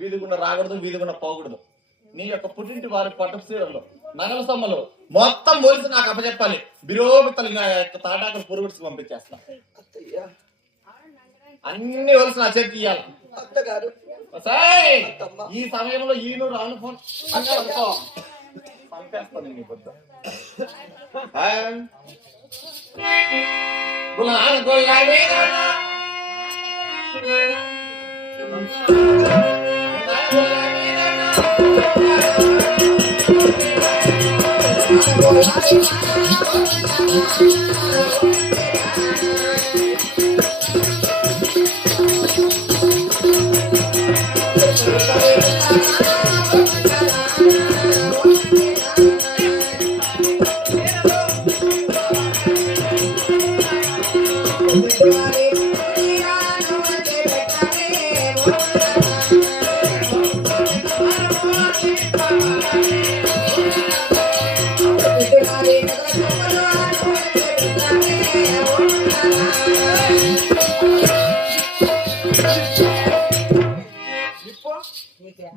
వీధిగున్న రాకూడదు, వీధిగున్న పోకూడదు. నీ యొక్క పుట్టింటి వారి పట్టు సీరలు, నగల సొమ్మలు మొత్తం పోలీసు నాకు అప్పచెప్పాలి. బిరోబితలు తాటాకులు పురుగుడిసి పంపించేస్తా. అన్ని వలసి నా చేతికి ఇయ్యాలి. ఈ సమయంలో ఈయన రాను ఫోన్ పంపేస్తాను నీ పొద్దు.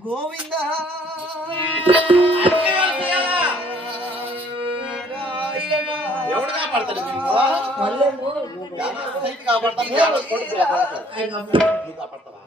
గోవింద ఎవడు కాపాడతాడు? కాపాడతావా?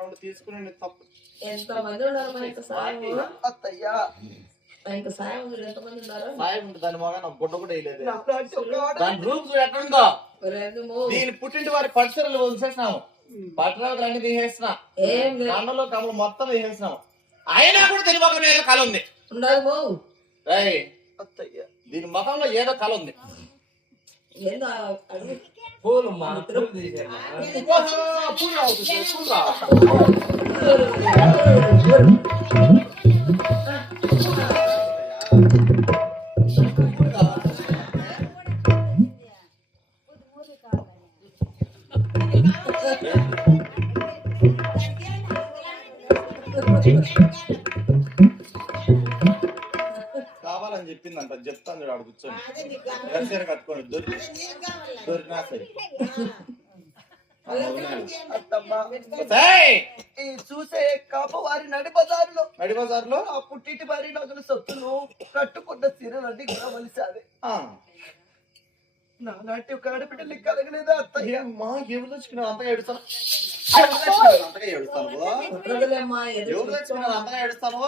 రెండు తీసుకుని తప్పు. ఎంత మంది ఉన్నారు మా యొక్క సాయం అత్తయ్యా మా యొక్క సాయం ఎంత మంది ఉన్నారు సాయం ఉంటుంది దాని మొగ నాకు గుడ్డ కూడా వేయలేదు. నాలాంటి ఒక ఆడ దాని రూమ్ చూడు ఎక్కడుందో. ఎందుకు దీని పుట్టింటి వారి పరిసరాలు వదిలేసినాము, పట్టణాలకు అన్ని తీసేసిన, ఏం లేదు కండలో కమ్మలు మొత్తం తీసేసినాము. అయినా కూడా దీని ముఖంలో ఏదో కళ ఉంది. ఉండదు బాబు రేయ్, అత్తయ్యా దీని ముఖంలో ఏదో కళ ఉంది. ఏందో అడుగు పూలు మా పూలు తీసేయ్. పూలు రావుతుంది, పూలు రావు. కావాలని చెప్పిందంట, చెప్తాను చూడు ఆడ కూర్చొని దర్శన కట్టుకోండి. దొరికినా సరే. అత్తమ్మా ఏయ్! ఈ చూసే కాపవారి నడి బజారులో నడి బజార్లో ఆ పుట్టింటి వారి నగలు సొత్తులు కట్టుకున్న సిరలన్నీ కూడా వలిసావే. నాలాంటి ఒక ఆడబిడ్డలు కలగలేదా అత్తయ్య? అమ్మా ఎవరు తెచ్చుకున్నారు అంతగా ఏడుస్తాను, అంతగా ఏడుస్తాను, కుట్రదులేమ్మా ఎవరు తెచ్చుకున్నారు అంతగా ఏడుస్తాను,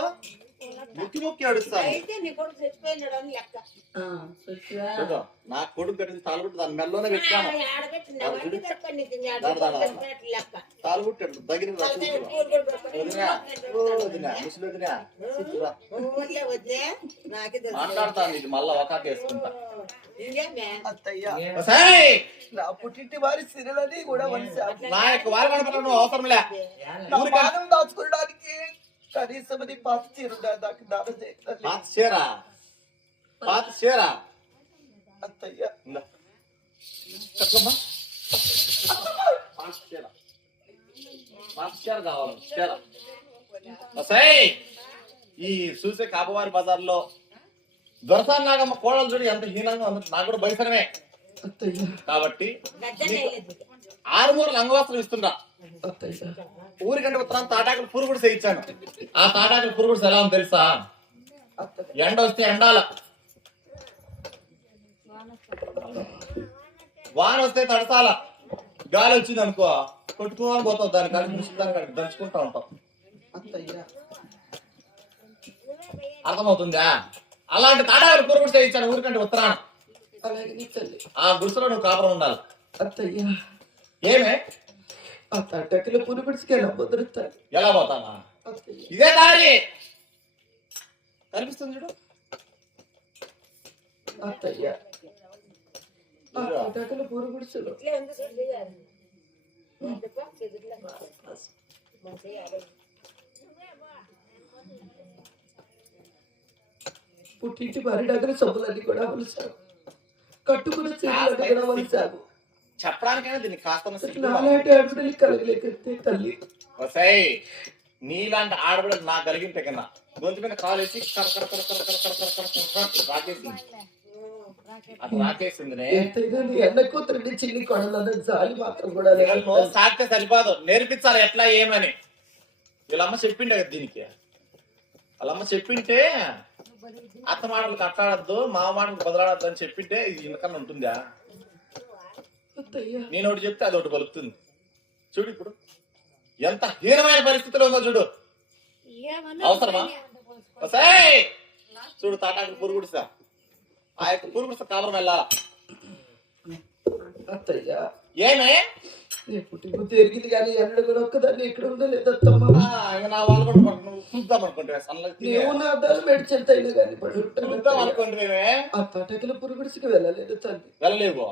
ముక్కి ముక్కి ఏడుస్తాను. చూడు, నా కొడుకు కట్టింది తాలుగుట్టు దాని మెల్లోనే పెట్టాను. తాలుగుట్టాడు దగ్గర మాట్లాడతాను, ఇది మళ్ళా ఒక వేసుకుంటా. అత్తయ్య ఒసేయ్! నా పుట్టింటి వారి సిరలని కూడా వలిసావు. నా యొక్క వారి కనపడడం నువ్వు అవసరం లే. నా మానం దాచుకోవడానికి కనీసం అది పాత చీరుండా నాకు దానం చేయాలి. పాత చీరా, పాత చీరా. అత్తయ్య ఇందా. చెప్పమ్మా. పాత చీర, పాత చీర కావాలి, చీర. ఒసేయ్! ఈ చూసే కాపవారి బజార్లో దొరసాని నాగమ్మ కోడలు చూడు ఎంత హీనంగా ఉంది. నాకు కూడా బయసనమే అత్తయ్య కాబట్టి 6 మూరలు అంగవస్త్రం ఇస్తుంటా. అత్తయ్య ఊరికంటే ఉత్తరాన్ని తాటాకులు పురుగుడు చేయించాను. ఆ తాటాకులు పురుగుడు ఎలా ఉంది తెలుసా? అత్తయ్య ఎండ వస్తే ఎండాల, వాన వస్తే తడసాల, గాలి వచ్చింది అనుకో కొట్టుకోని పోతావు, దాని కానీ దాన్ని దంచుకుంటా ఉంటాం. అత్తయ్య అర్థమవుతుందా? అలాంటి తాటాకులు పురుగుడు చేయించాను ఊరికంటే ఉత్తరాన. అలాగే నీ తల్లి. ఆ గుడిసెలో నువ్వు కాపురం ఉండాలి. అత్తయ్య ఏమే ఆ తాటాకులు పురుగుడికి కుదురుతాను. ఎలా పోతానా? అత్తయ్య ఇదే దారి కనిపిస్తుంది చూడు. అత్తయ్య ఆ తాటాకులు పురుగుడిసెలు పుట్టింటి వారి నగల సొమ్ములన్నీ కూడా వలిసావు, కట్టుకున్న చీరలన్నీ కూడా వలిసావు. చెప్పడానికైనా దీన్ని కాస్త నాలాంటి ఆడబిడ్డలు కలగలేకపోతే తల్లి. వసాయి నీలాంటి ఆడబిడ్డలు నాకు కలిగింటే కన్నా గొంతు మీద కాలు వేసి రాకేసింది, అట్లా రాకేసింది. ఎంతైనా నీ అన్న కూతురు చిన్ని కొడలన్న జాలి మాత్రం కూడా లేదు. సాగితే సరిపోదు, నేర్పించాలి ఎట్లా ఏమని. వీళ్ళమ్మ చెప్పిండే కదా దీనికి, వాళ్ళమ్మ చెప్పింటే అత్త మాటలు కట్టాడద్దు, మామ మాటలు బదలాడద్దు అని చెప్పింటే ఇది ఇంకన్నా ఉంటుందా? అత్తయ్య నేను ఒకటి చెప్తే అది ఒకటి పలుకుతుంది. చూడు ఇప్పుడు ఎంత హీనమైన పరిస్థితిలో ఉందో చూడు. అవసరమా? వసాయ్! చూడు తాటాకు పురుగుడిసా, ఆ యొక్క పురుగుడిస కాపురం వెళ్ళాలా. అత్తయ్య ఏమే పుట్టి బుద్ధి ఎరిగింది కానీ ఎన్నడూ కూడా ఒక్కదాన్ని ఇక్కడ ఉండలేదు అత్తమ్మ. ఇంకా నా వాళ్ళు కూడా నువ్వు చూద్దాం అనుకుంటే నీవు నా అద్దాలు మెడిచెంత అయినా కానీ పడి చూద్దాం అనుకుంటే ఆ తాటాకుల పురుగుడికి వెళ్ళలేదు తల్లి. వెళ్ళలేవు.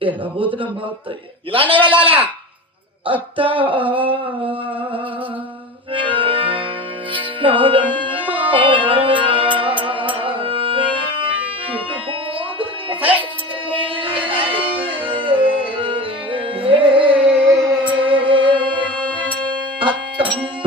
ఎలా పోతున్నామ్మా అత్తయ్య? ఇలానే వెళ్ళాలా? అత్త నాదమ్మ ఇటు పోదునే. అత్తమ్మ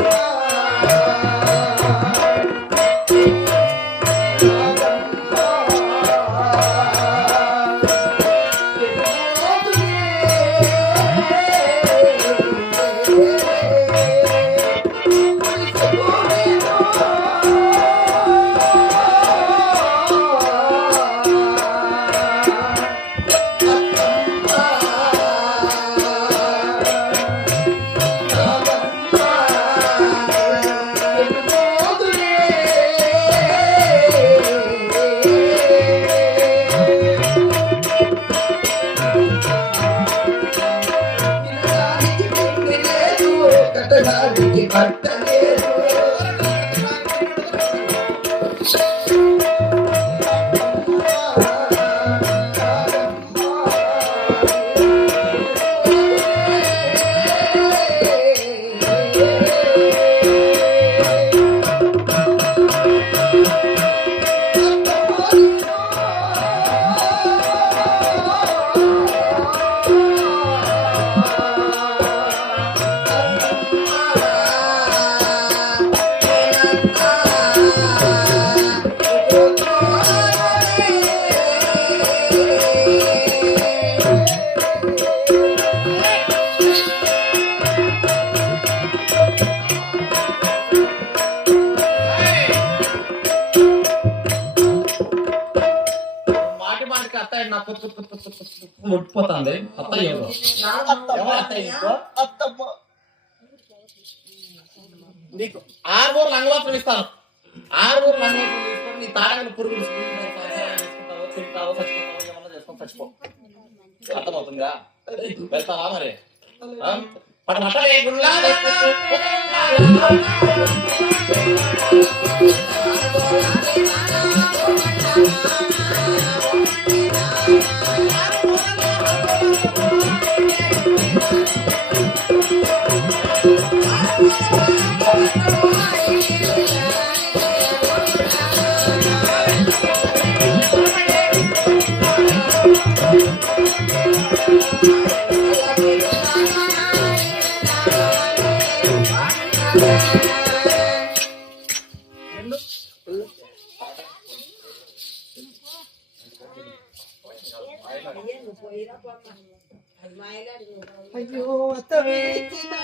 నాకు ముట్టిపోతుంది అత్త ఏదో ఎవరు అత్త ఇంకో అత్తమ్మ నీకు 6 ఊర్లు అంగవస్త్రం ఇస్తాను 6 ఊర్లు అంగవస్త్రం తీసుకొని నీ తాడగని పురుగులు వేసుకుంటావు తింటావు చచ్చిపోతావు ఏమన్నా చేసుకొని చచ్చిపో అర్థమవుతుందా వెళ్తావా మరి పడమటలే గుళ్ళ అయ్యో అత్త వేసిన